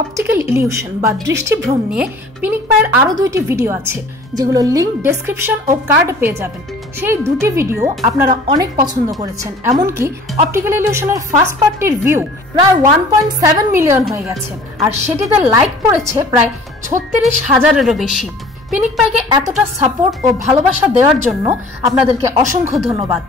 Optical illusion বা দৃষ্টিভ্রম নিয়ে পিনিকপায়ের আরো দুইটি ভিডিও আছে, যেগুলো লিংক ডেসক্রিপশন ও কার্ডে পেয়ে যাবেন। সেই দুটি ভিডিও আপনারা অনেক পছন্দ করেছেন, এমনকি অপটিক্যাল ইলিউশনের ফার্স্ট পার্টটির ভিউ প্রায় 1.7 মিলিয়ন হয়ে গেছে, আর সেটিতে লাইক পড়েছে প্রায় 36,000-এরও বেশি। পিনিকপাইকে এতটা সাপোর্ট ও ভালোবাসা দেওয়ার জন্য আপনাদেরকে অসংখ্য ধন্যবাদ।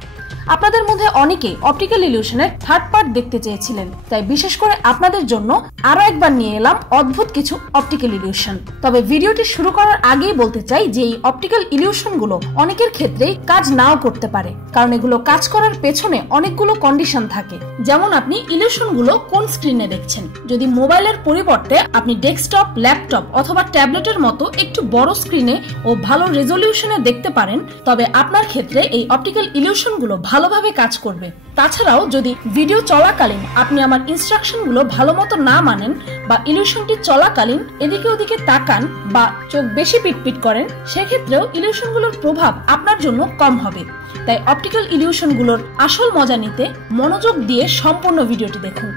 আপনাদের মধ্যে অনেকেই অপটিক্যাল ইলিউশনের থার্ড পার্ট দেখতে চেয়েছিলেন, তাই বিশেষ করে আপনাদের জন্য আরো একবার নিয়ে এলাম অদ্ভুত কিছু অপটিক্যাল ইলিউশন। তবে ভিডিওটি শুরু করার আগেই বলতে চাই যে এই অপটিক্যাল ইলিউশন গুলো অনেকের ক্ষেত্রেই কাজ নাও করতে পারে, কারণ এগুলো কাজ করার পেছনে অনেকগুলো কন্ডিশন থাকে। যেমন আপনি ইলিউশন গুলো কোন স্ক্রিনে দেখছেন। যদি মোবাইলের পরিবর্তে আপনি ডেস্কটপ, ল্যাপটপ অথবা ট্যাবলেটের মতো একটু বড় স্ক্রিনে ও ভালো রেজলিউশনে দেখতে পারেন, তবে আপনার ক্ষেত্রে এই অপটিক্যাল ইলিউশন গুলো ভালোভাবে কাজ করবে। তাছাড়াও যদি ভিডিও চলাকালীন আপনি আমার ইনস্ট্রাকশন গুলো ভালো মতো না মানেন বা ইলিউশনটি চলাকালীন এদিকে ওদিকে তাকান বা চোখ বেশি পিটপিট করেন, সেক্ষেত্রেও ইলিউশন গুলোর প্রভাব আপনার জন্য কম হবে। তাই অপটিক্যাল ইলিউশন গুলোর আসল মজা নিতে মনোযোগ দিয়ে সম্পূর্ণ ভিডিওটি দেখুন।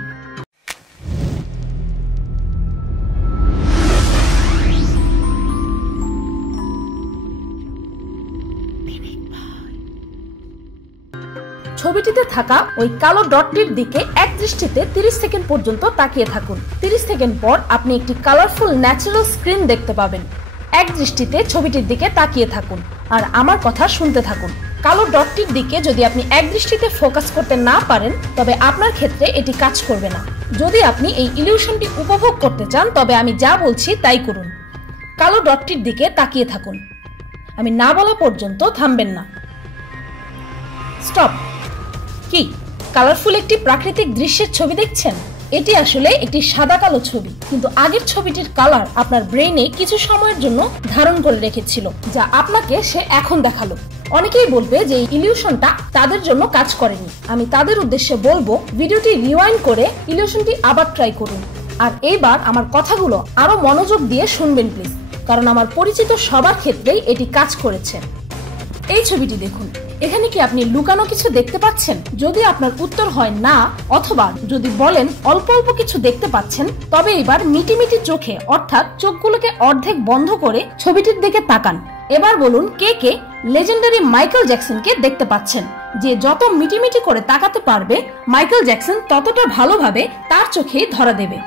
ছবিটিতে থাকা ওই কালো ডটটির দিকে এক দৃষ্টিতে 30 সেকেন্ড পর্যন্ত তাকিয়ে থাকুন। 30 সেকেন্ড পর আপনি একটি কালারফুল ন্যাচারাল স্ক্রিন দেখতে পাবেন। এক দৃষ্টিতে ছবিটির দিকে তাকিয়ে থাকুন আর আমার কথা শুনতে থাকুন। কালো ডটটির দিকে যদি আপনি এক দৃষ্টিতে ফোকাস করতে না পারেন, তবে আপনার ক্ষেত্রে এটি কাজ করবে না। যদি আপনি এই ইলিউশনটি উপভোগ করতে চান, তবে আমি যা বলছি তাই করুন। কালো ডটটির দিকে তাকিয়ে থাকুন। আমি না বলা পর্যন্ত থামবেন না। স্টপ। কি কালারফুল একটি প্রাকৃতিক দৃশ্যের ছবি দেখছেন? এটি আসলে একটি সাদা কালো ছবি, কিন্তু আগের ছবিটির কালার আপনার ব্রেইনে কিছু সময়ের জন্য ধারণ করে রেখেছিল, যা আপনাকে সে এখন দেখালো। অনেকেই বলবে যে এই ইলিউশনটা তাদের জন্য কাজ করেনি। আমি তাদের উদ্দেশ্যে বলবো, ভিডিওটি রিওয়াইন্ড করে ইলিউশনটি আবার ট্রাই করুন। আর এইবার আমার কথাগুলো আরো মনোযোগ দিয়ে শুনবেন প্লিজ, কারণ আমার পরিচিত সবার ক্ষেত্রেই এটি কাজ করেছে। এই ছবিটি দেখুন। এখানে কি আপনি লুকানো কিছু দেখতে পাচ্ছেন? যদি আপনার উত্তর হয় না, অথবা যদি বলেন অল্প অল্প কিছু দেখতে পাচ্ছেন, তবে এবার মিটিমিটি চোখে অর্থাৎ চোখগুলোকে অর্ধেক বন্ধ করে ছবিটির দিকে তাকান। এবার বলুন কে কে লেজেন্ডারি মাইকেল জ্যাকসনকে দেখতে পাচ্ছেন। যে যত মিটিমিটি করে তাকাতে পারবে, মাইকেল জ্যাকসন ততটা ভালোভাবে তার চোখেই ধরা দেবে।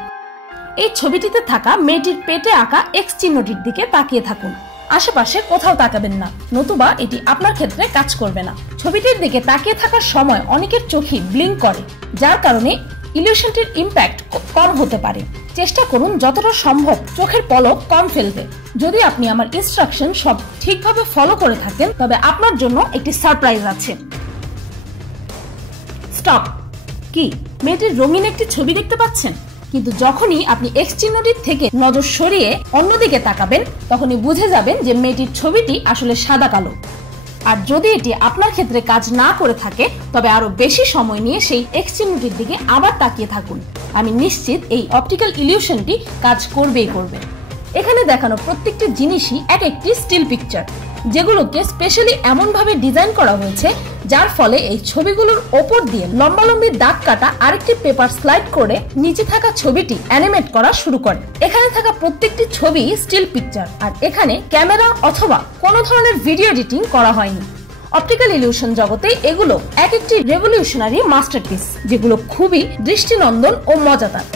এই ছবিটিতে থাকা মেয়েটির পেটে আঁকা এক্স চিহ্নটির দিকে তাকিয়ে থাকুন। আশেপাশে কোথাও তাকাবেন না, নতুবা এটি আপনার ক্ষেত্রে কাজ করবে না। ছবিটির দিকে তাকিয়ে থাকার সময় অনেকের চোখই ব্লিঙ্ক করে, যার কারণে ইলিউশনটির ইম্প্যাক্ট কম হতে পারে। চেষ্টা করুন যতটা সম্ভব চোখের পলক কম ফেলতে। যদি আপনি আমার ইনস্ট্রাকশন সব ঠিকভাবে ফলো করে থাকেন, তবে আপনার জন্য একটি সারপ্রাইজ আছে। স্টপ। কি মেয়েটির রঙিন একটি ছবি দেখতে পাচ্ছেন? কিন্তু যখনই আপনি এক্স চিহ্নটির থেকে নজর সরিয়ে অন্যদিকে তাকাবেন, তখনই বুঝে যাবেন যে মেয়েটির ছবিটি আসলে সাদা কালো। আর যদি এটি আপনার ক্ষেত্রে কাজ না করে থাকে, তবে আরো বেশি সময় নিয়ে সেই এক্স চিহ্নটির দিকে আবার তাকিয়ে থাকুন। আমি নিশ্চিত এই অপটিক্যাল ইলিউশনটি কাজ করবেই করবে। এখানে দেখানো প্রত্যেকটি জিনিসই এক একটি স্টিল পিকচার, যেগুলোকে স্পেশালি এমন ভাবে ডিজাইন করা হয়েছে যার ফলে এই ছবিগুলোর ওপর দিয়ে লম্বালম্বি দাগ কাটা আরেকটি পেপার স্লাইড করে নিচে থাকা ছবিটি অ্যানিমেট করা শুরু করে। এখানে থাকা প্রত্যেকটি ছবি স্টিল পিকচার, আর এখানে ক্যামেরা অথবা কোনো ধরনের ভিডিও এডিটিং করা হয়নি। অপটিক্যাল ইলিউশন জগতে এগুলো এক একটি রেভলিউশনারি মাস্টারপিস, যেগুলো খুবই দৃষ্টিনন্দন ও মজাদার।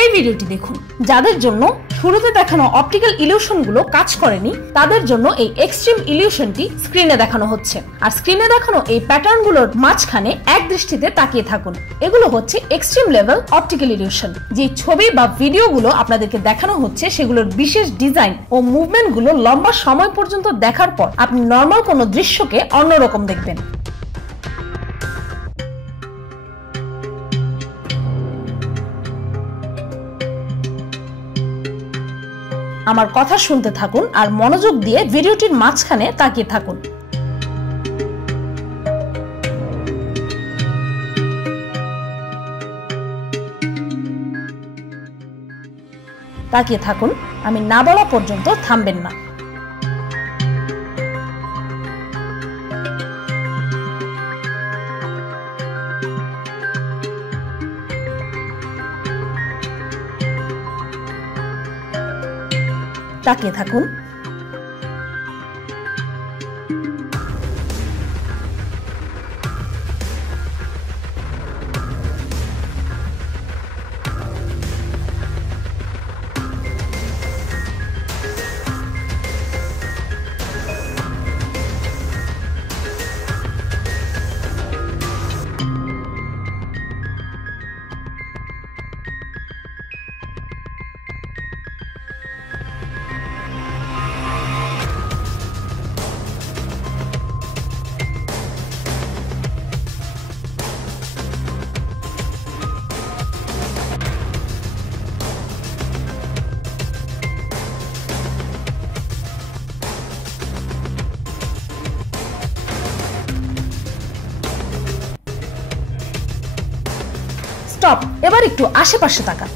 এই ভিডিওটি দেখুন। যাদের জন্য শুরুতে দেখানো অপটিক্যাল ইলিউশন গুলো কাজ করেনি, তাদের জন্য এই এক্সট্রিম ইলিউশনটি স্ক্রিনে দেখানো হচ্ছে। আর স্ক্রিনে দেখানো এই প্যাটার্ন গুলোর মাঝখানে এক দৃষ্টিতে তাকিয়ে থাকুন। এগুলো হচ্ছে এক্সট্রিম লেভেল অপটিক্যাল ইলিউশন। যে ছবি বা ভিডিও গুলো আপনাদেরকে দেখানো হচ্ছে, সেগুলোর বিশেষ ডিজাইন ও মুভমেন্ট গুলো লম্বা সময় পর্যন্ত দেখার পর আপনি নর্মাল কোনো দৃশ্যকে অন্যরকম দেখবেন। আমার কথা শুনতে থাকুন আর মনোযোগ দিয়ে ভিডিওটির মাঝখানে তাকিয়ে থাকুন। তাকিয়ে থাকুন, আমি না বলা পর্যন্ত থামবেন না। তাকিয়ে থাকুন। স্টপ। এবার একটু আশেপাশে তাকান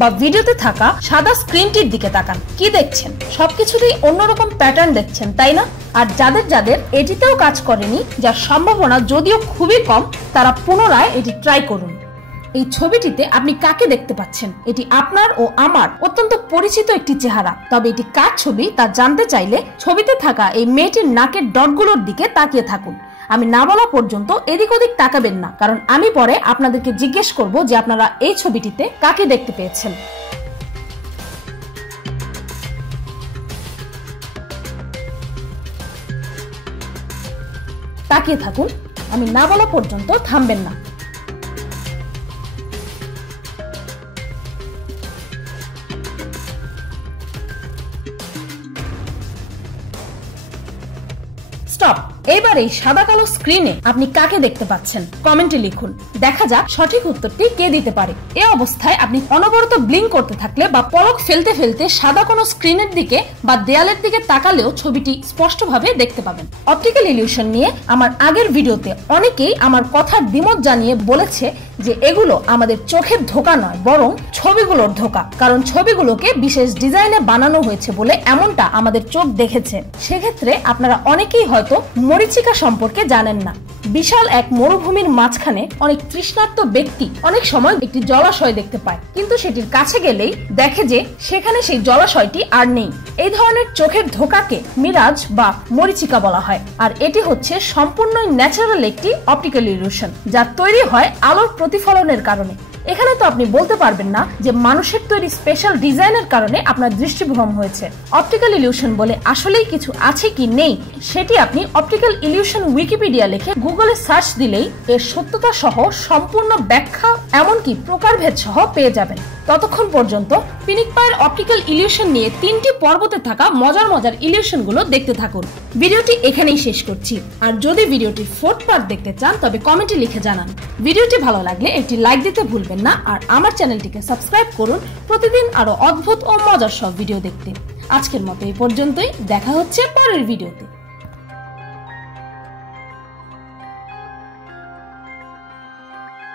বা ভিডিওতে থাকা সাদা স্ক্রিনটির দিকে তাকান। কি দেখছেন? সবকিছুতেই অন্যরকম প্যাটার্ন দেখছেন, তাই না? আর যাদের যাদের এটিতেও কাজ করেনি, যার সম্ভাবনা যদিও খুবই কম, তারা পুনরায় এটি ট্রাই করুন। এই ছবিটিতে আপনি কাকে দেখতে পাচ্ছেন? এটি আপনার ও আমার অত্যন্ত পরিচিত একটি চেহারা। তবে এটি কার ছবি তা জানতে চাইলে ছবিতে থাকা এই মেয়েটির নাকের ডটগুলোর দিকে তাকিয়ে থাকুন। আমি না বলা পর্যন্ত এদিক ওদিক তাকাবেন না, কারণ আমি পরে আপনাদেরকে জিজ্ঞেস করব যে আপনারা এই ছবিটিতে কাকে দেখতে পেয়েছেন। তাকিয়ে থাকুন, আমি না বলা পর্যন্ত থামবেন না। স্টপ। এবার এই সাদা কালো স্ক্রিনে আপনি কাকে দেখতে পাচ্ছেন? কমেন্টে লিখুন। দেখা যাক সঠিক উত্তরটি কে দিতে পারে। এই অবস্থায় আপনি অনবরত ব্লিঙ্ক করতে থাকলে বা পলক ফেলতে ফেলতে সাদা কোনো স্ক্রিনের দিকে বা দেয়ালের দিকে তাকালেও ছবিটি স্পষ্টভাবে দেখতে পাবেন। অপটিক্যাল ইলিউশন নিয়ে আমার আগের ভিডিওতে অনেকেই আমার কথার দ্বিমত জানিয়ে বলেছে যে এগুলো আমাদের চোখের ধোঁকা নয়, বরং ছবিগুলোর ধোঁকা, কারণ ছবিগুলোকে বিশেষ ডিজাইনে বানানো হয়েছে বলে এমনটা আমাদের চোখ দেখেছে। সেক্ষেত্রে আপনারা অনেকেই হয়তো মরীচিকা সম্পর্কে জানেন না। বিশাল এক মরুভূমির মাঝখানে অনেক তৃষ্ণার্ত ব্যক্তি অনেক সময় একটি জলাশয় দেখতে পায়, কিন্তু সেটির কাছে গেলেই দেখে যে সেখানে সেই জলাশয়টি আর নেই। এই ধরনের চোখের ধোঁকাকে মিরাজ বা মরীচিকা বলা হয়। আর এটি হচ্ছে সম্পূর্ণই ন্যাচারাল একটি অপটিক্যাল ইলিউশন, যা তৈরি হয় আলোর প্রতিফলনের কারণে। এখানে তো আপনি বলতে পারবেন না যে মানুষের তৈরি স্পেশাল ডিজাইনের কারণে আপনার দৃষ্টিভ্রম হয়েছে। অপটিক্যাল ইলিউশন বলে আসলেই কিছু আছে কি নেই, সেটি আপনি অপটিক্যাল ইলিউশন উইকিপিডিয়া লিখে গুগলে সার্চ দিলেই এর সত্যতা সহ সম্পূর্ণ ব্যাখ্যা এমনকি প্রকারভেদ সহ পেয়ে যাবেন। ততক্ষণ পর্যন্ত পিনিক পায়ের অপটিক্যাল ইলিউশন নিয়ে 3টি পর্বতে থাকা মজার মজার ইলিউশন গুলো দেখতে থাকুন। ভিডিওটি এখানেই শেষ করছি। আর যদি ভিডিওটির 4th পার্ট দেখতে চান তবে কমেন্টে লিখে জানান। ভিডিওটি ভালো লাগলে একটি লাইক দিতে ভুলবেন না, আর আমার চ্যানেলটিকে সাবস্ক্রাইব করুন প্রতিদিন আরো অদ্ভুত ও মজার সব ভিডিও দেখতে। আজকের মতো এই পর্যন্তই, দেখা হচ্ছে পরের ভিডিওতে।